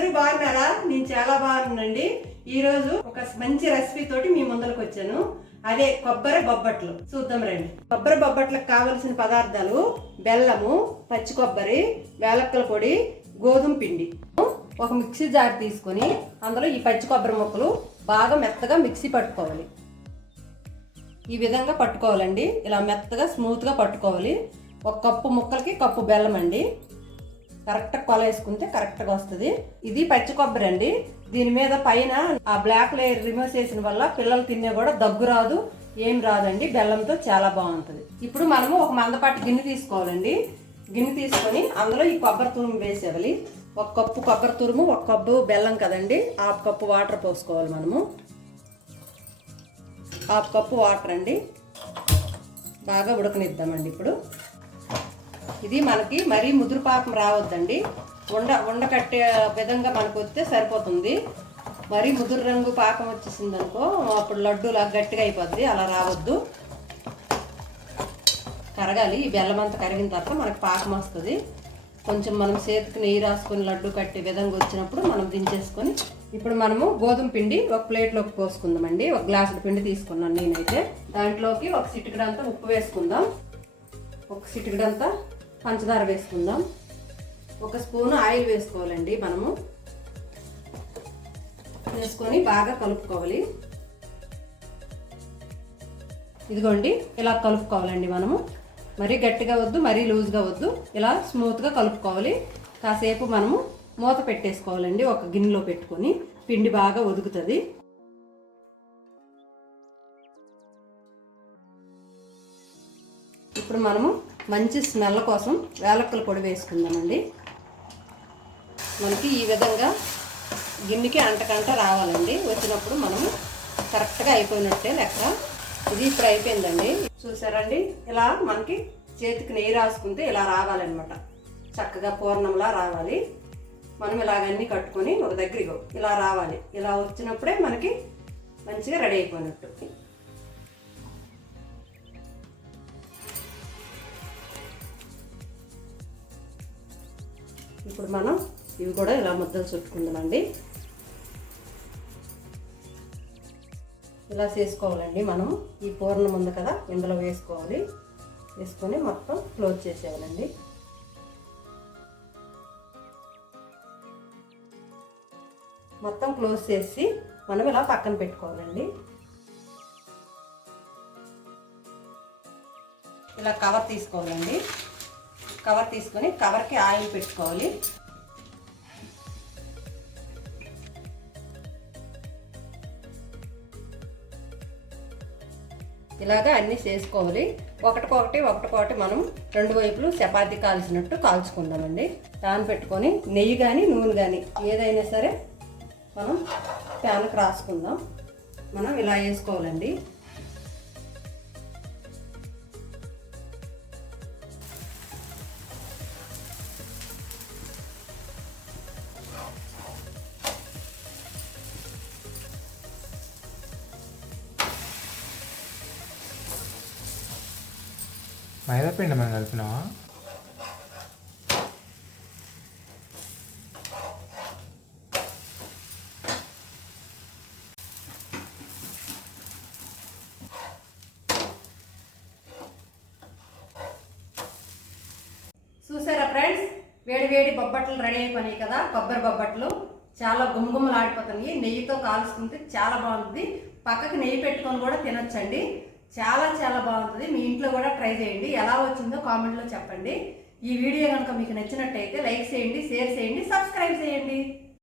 అందరూ బాగున్నారా? నేను చాలా బాగున్నానండి. ఈరోజు ఒక మంచి రెసిపీ తోటి మీ ముందరకు వచ్చాను. అదే కొబ్బరి బొబ్బట్లు. చూద్దాం రండి. కొబ్బరి బొబ్బట్లకు కావలసిన పదార్థాలు: బెల్లము, పచ్చి కొబ్బరి, వేలక్కల పొడి, గోధుమ పిండి. ఒక మిక్సీ జార్ తీసుకొని అందులో ఈ పచ్చి కొబ్బరి ముక్కలు బాగా మెత్తగా మిక్సీ పట్టుకోవాలి. ఈ విధంగా పట్టుకోవాలండి. ఇలా మెత్తగా స్మూత్గా పట్టుకోవాలి. ఒక కప్పు ముక్కలకి కప్పు బెల్లం అండి. కరెక్ట్గా కొల వేసుకుంటే కరెక్ట్గా వస్తుంది. ఇది పచ్చి కొబ్బరి అండి. దీని మీద పైన ఆ బ్లాక్ లేయర్ రిమూవ్ చేసిన వల్ల పిల్లలు తినే కూడా దగ్గు రాదు, ఏం రాదండి. బెల్లంతో చాలా బాగుంటుంది. ఇప్పుడు మనము ఒక మందపాటి గిన్నె తీసుకోవాలండి. గిన్నె తీసుకొని అందులో ఈ కొబ్బరి తురుము వేసేయాలి. ఒక కప్పు కొబ్బరి తురుము, ఒక కప్పు బెల్లం కదండి. హాఫ్ కప్పు వాటర్ పోసుకోవాలి. మనము హాఫ్ కప్పు వాటర్ అండి. బాగా ఉడకనిద్దామండి. ఇప్పుడు ఇది మనకి మరీ ముదురు పాకం రావద్దండి. ఉండ కట్టే విధంగా మనకు వస్తే సరిపోతుంది. మరీ ముదురు రంగు పాకం వచ్చేసింది అనుకో, అప్పుడు లడ్డూలా గట్టిగా అయిపోద్ది. అలా రావద్దు. కరగాలి. ఈ బెల్లం అంతా కరిగిన తర్వాత మనకి పాకం వస్తుంది. కొంచెం మనం చేతికి నెయ్యి రాసుకొని లడ్డు కట్టే విధంగా వచ్చినప్పుడు మనం దించేసుకొని, ఇప్పుడు మనము గోధుమ పిండి ఒక ప్లేట్లోకి పోసుకుందామండి. ఒక గ్లాసుల పిండి తీసుకున్నాను నేనైతే. దాంట్లోకి ఒక చిటికెడంతా ఉప్పు వేసుకుందాం. ఒక చిటికెడంతా పంచదార వేసుకుందాం. ఒక స్పూను ఆయిల్ వేసుకోవాలండి. మనము వేసుకొని బాగా కలుపుకోవాలి. ఇదిగోండి, ఇలా కలుపుకోవాలండి. మనము మరీ గట్టిగా వద్దు, మరీ లూజ్గా వద్దు. ఇలా స్మూత్గా కలుపుకోవాలి. కాసేపు మనము మూత పెట్టేసుకోవాలండి. ఒక గిన్నెలో పెట్టుకొని పిండి బాగా ఒదుగుతుంది. ఇప్పుడు మనము మంచి స్మెల్ కోసం వేలక్కల పొడి వేసుకుందామండి. మనకి ఈ విధంగా గిన్నెకి అంటకంట రావాలండి. వచ్చినప్పుడు మనము కరెక్ట్గా అయిపోయినట్టే లెక్క. ఇది ఇప్పుడు అయిపోయిందండి. చూసారండి, ఇలా మనకి చేతికి నెయ్యి రాసుకుంటే ఇలా రావాలన్నమాట. చక్కగా పూర్ణంలా రావాలి. మనం ఇలాగన్నీ కట్టుకొని ఒక దగ్గర ఇలా రావాలి. ఇలా వచ్చినప్పుడే మనకి మంచిగా రెడీ అయిపోయినట్టు. ఇప్పుడు మనం ఇవి కూడా ఇలా ముద్దలు చుట్టుకుందామండి. ఇలా చేసుకోవాలండి. మనం ఈ పూర్ణం ఉంది కదా, ఇందులో వేసుకోవాలి. వేసుకొని మొత్తం క్లోజ్ చేసేయాలండి. మొత్తం క్లోజ్ చేసి మనం ఇలా పక్కన పెట్టుకోవాలండి. ఇలా కవర్ తీసుకోవాలండి. కవర్ తీసుకొని కవర్కి ఆయిల్ పెట్టుకోవాలి. ఇలాగా అన్నీ చేసుకోవాలి. ఒకటికొకటి మనం రెండు వైపులు చపాతీ కాల్చినట్టు కాల్చుకుందామండి. ప్యాన్ పెట్టుకొని నెయ్యి కానీ నూనె కానీ ఏదైనా సరే మనం ప్యాన్కి రాసుకుందాం. మనం ఇలా వేసుకోవాలండి. మైదా పిండి మనం కలిపినావా? చూసారా ఫ్రెండ్స్, వేడి వేడి బొబ్బట్లు రెడీ అయిపోయినాయి కదా. కొబ్బరి బొబ్బట్లు చాలా గుమగుమలాడిపోతున్నాయి. నెయ్యితో కాల్చుకుంటే చాలా బాగుంటుంది. పక్కకి నెయ్యి పెట్టుకొని కూడా తినొచ్చండి. చాలా చాలా బాగుంటుంది. మీ ఇంట్లో కూడా ట్రై చేయండి. ఎలా వచ్చిందో కామెంట్లో చెప్పండి. ఈ వీడియో కనుక మీకు నచ్చినట్టయితే లైక్ చేయండి, షేర్ చేయండి, సబ్స్క్రైబ్ చేయండి.